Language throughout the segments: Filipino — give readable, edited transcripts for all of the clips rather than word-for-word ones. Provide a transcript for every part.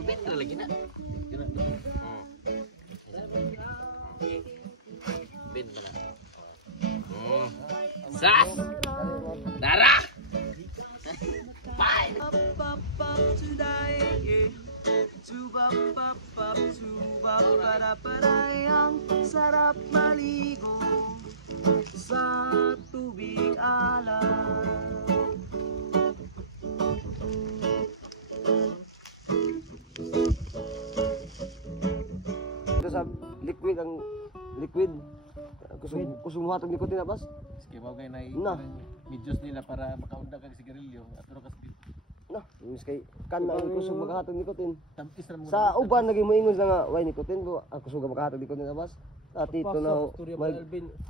Betul lagi nak. Ben mana? Sas. Darah. Bye. Ang sarap maligo sa tubig alam. Sa liquid ang liquid kusog mo hatag nikotin na bas. Sige mo kay Na. medyos nila para makaunda kag sigarilyo at ro kas Nah, mis kay kan na ang kusog makahatag nikotin. tampis ra mo. Sa uban naging moingon na nga way nikotin ko ang kusog makahatag nikotin na bas. Tito na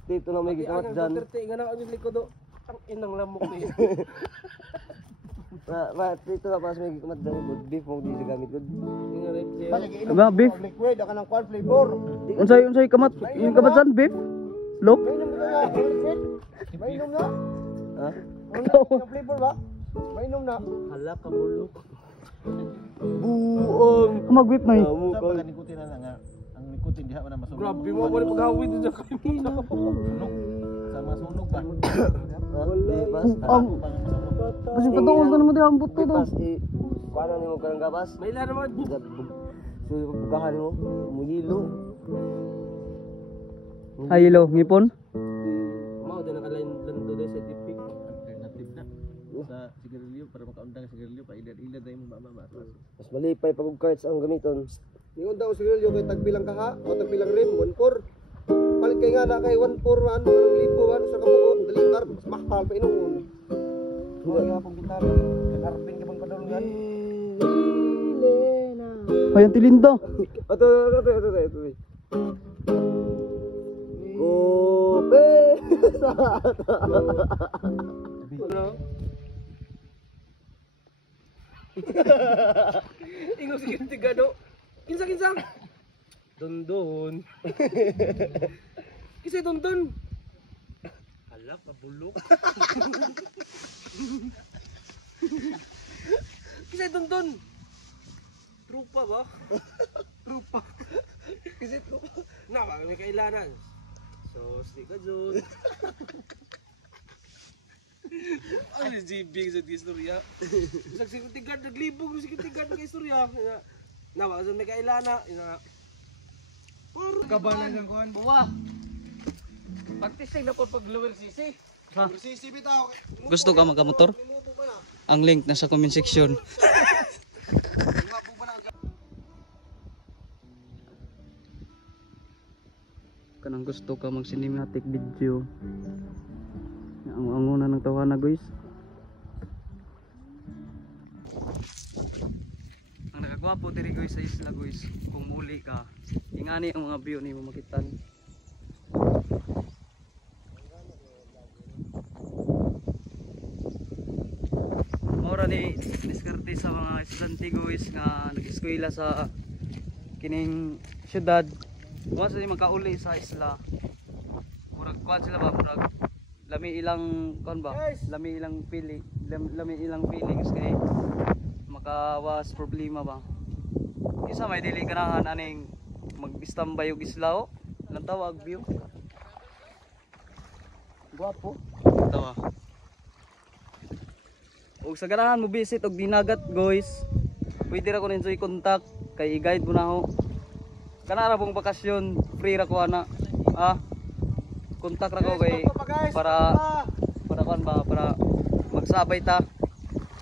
tito na may gikamat dyan. Nga na ang likod do. Ang inang lamok ni. Tito na pas may gikamat dyan. Good beef mo di sa gamit good. Ba beef? Liquid ka ng corn flavor. Unsay kamat? Yung kamat san beef? Lo? Mainom na. Ha? Ang flavor ba? Mainom na. Hala ka bulok. Buong. Mag-whip na Sa pag nikotin na nga ang nikotin diha man masunog. Grabe mo pa rin paghawid dito sa kalimutan. Sunog. Sama sunog ba? Ang kasi patuon ka naman di ang buto daw. Paano nimo karang gapas? May ila naman. So bugahan mo, mulilo. Haylo, ngipon. Mao din nakalain lando dai sa tipik. Alternative na sa sigarilyo para makaunda ka sigarilyo pa ilad-ilad ay mo mama. Mas malipay pag og cards ang gamiton. Ingon daw sigarilyo kay tagbilang kaha o tagbilang rim 14. Palit kay nga na kay 14 man, ang libo man sa kabuok, dalitar mas mahal pa inuon. Kaya pong gitar karbin ka bang padulungan. Ay ang tilinda. Ito. Kope. Ingon sige tigado. Kinsa. Dondon. Kisay dondon. Hala ka bulok. Kisay dondon. Trupa ba? Trupa. Kisay trupa. Na ba may kailanan. So, stick ka dun. Ano si Big sa istorya? Sa security guard naglibog yung security guard ng istorya. Nawa sa may kailana, Kabalan ng kuan. buwa. Pagtisig na po pag lower CC. Sisi bitaw. Gusto ka magkamotor? Ang link nasa comment section. Kanang gusto ka mag cinematic video. Ang una ng tawana guys. Ang nakagwapo diri guys sa isla guys. Kung muli ka, ingani ang mga view ni mo makitan. Mora ni diskarte sa mga estudyante guys nga nag-eskwela sa kining syudad. Once ni makauli sa isla, murag kuan sila ba, murag lami ilang kuan ba, lami ilang feelings kay makawas problema ba. Isa may dili ganahan aning mag-standby og isla o, lang tawag view. Guwapo, tawa. Og sa ganahan mo visit og dinagat guys, pwede ra ko enjoy contact kay i-guide mo na ako. Kanara pong bakasyon, free ra ko ana. Kontak ra ko kay para kuan ba, para magsabay ta.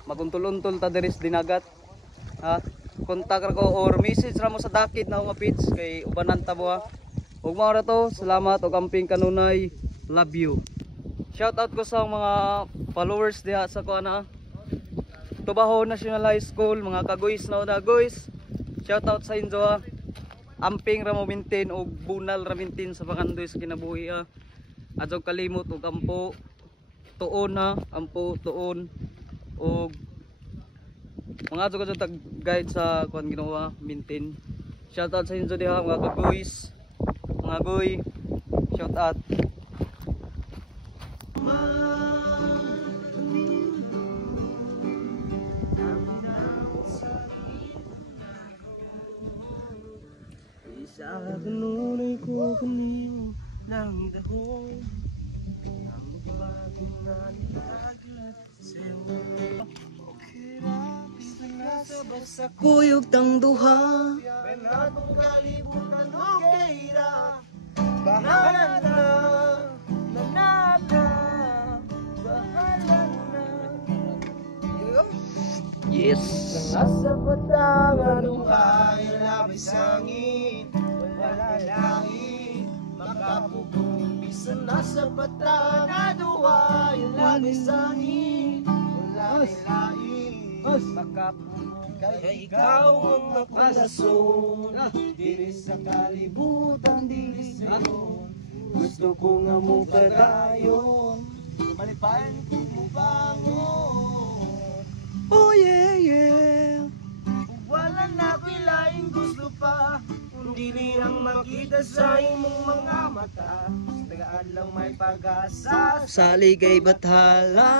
Maguntol-untol ta diri sa dinagat. Kontak ra ko or message ra mo sa dakit na nga page kay ubanan ta mo. Ug mao ra to, salamat og amping kanunay. Love you. Shout out ko sa mga followers diha sa kuan Tubaho National High School, mga kaguys na guys. Shout out sa inyo amping ra mo maintain og bunal ra maintain sa pakandoy sa kinabuhi adto kalimot og ampo tuon ampo tuon og mga adto ka tag guide sa kuan ginawa maintain. Shout out sa inyo diha mga kaguys, mga goy, shout out. Sa kanunay ko kanino ng dahon ang bagong nanitagan sa'yo. Sa kuyog tang duha Benatong kalibutan okay ra. Bahala na, nanana, bahala na. Yes. Nasa batangan luhay, labis sangin, wala langit, makapugong. Bisan nasa batangan luhay, labis sangin, wala langit, makapugong. Kaya ikaw ang makalason, diri sa kalibutan, diri sa'yo. Gusto ko nga mo padayon, malipayan ko mo bangon. Oh yeah, yeah. Wala na bilaing gusto pa, kundi ang makita sa imong mga mata. Tagaan lang may pag-asa. Sa ligay bathala.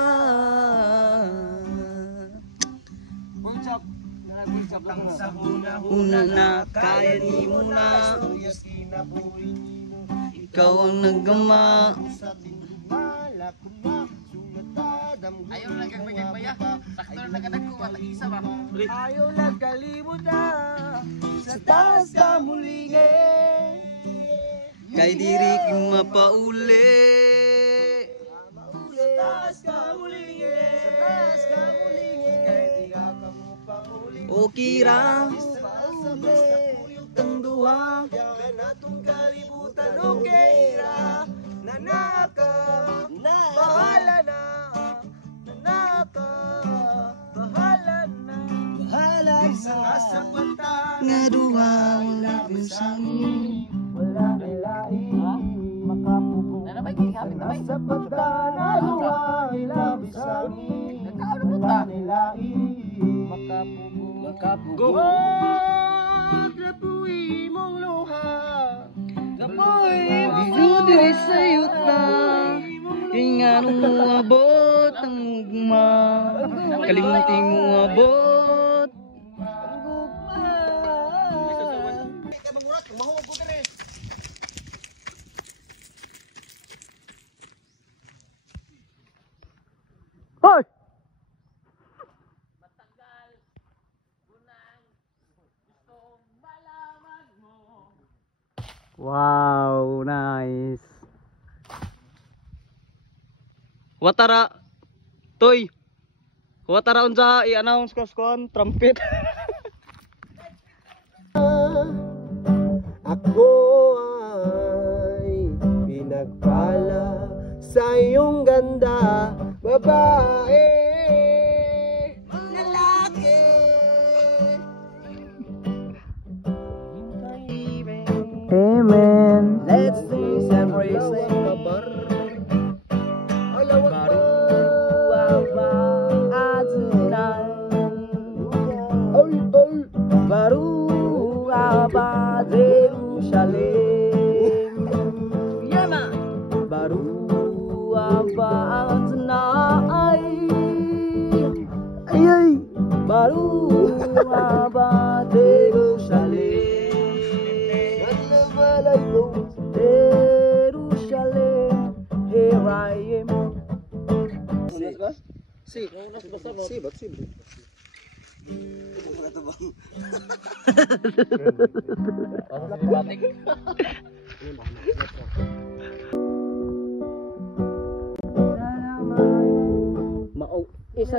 Lang sa Una huna-huna na, kaya ni mo na. Tuyas kinabuhi nino. Ikaw ang naggama. Sa tindumala kuma, sulatadam. Ayaw lang kang magkakbaya. Sakto na nagadag ko, matag-isa ba? Ayaw lang kalimutan. Sa taas ka muligay. Kay diri ki mapauli. Sa taas ka muligay. Sa taas ka muligay. Kaya di ka pauli. O kira. Tang duha. Benatong kalibutan okay ra. Nanaka, bahala na. Nanaka, bahala na. Bahala Isa nga sa bata, nga duha wala man sangin. wala kay lain. Makapugong. Nasa bata na luhay, labis sangin. Wala kay lain. Makapugong. Huwag napuwi mong luha. Diri sa yuta. Inganong mo abot ang mugma. Kalimuting mo abot. Hoy! Wow, nice. Watara, Toy. Watara unsa i-announce ko skon trumpet. Ako ay pinagpala sa iyong ganda, babae, lalaki. Amen. Let's sing and praise Him. Baru apa Jerusalem. Yama. Baru apa Anzanai. Ay. Baru apa Jerusalem. Jerusalem, here I am. Mao isa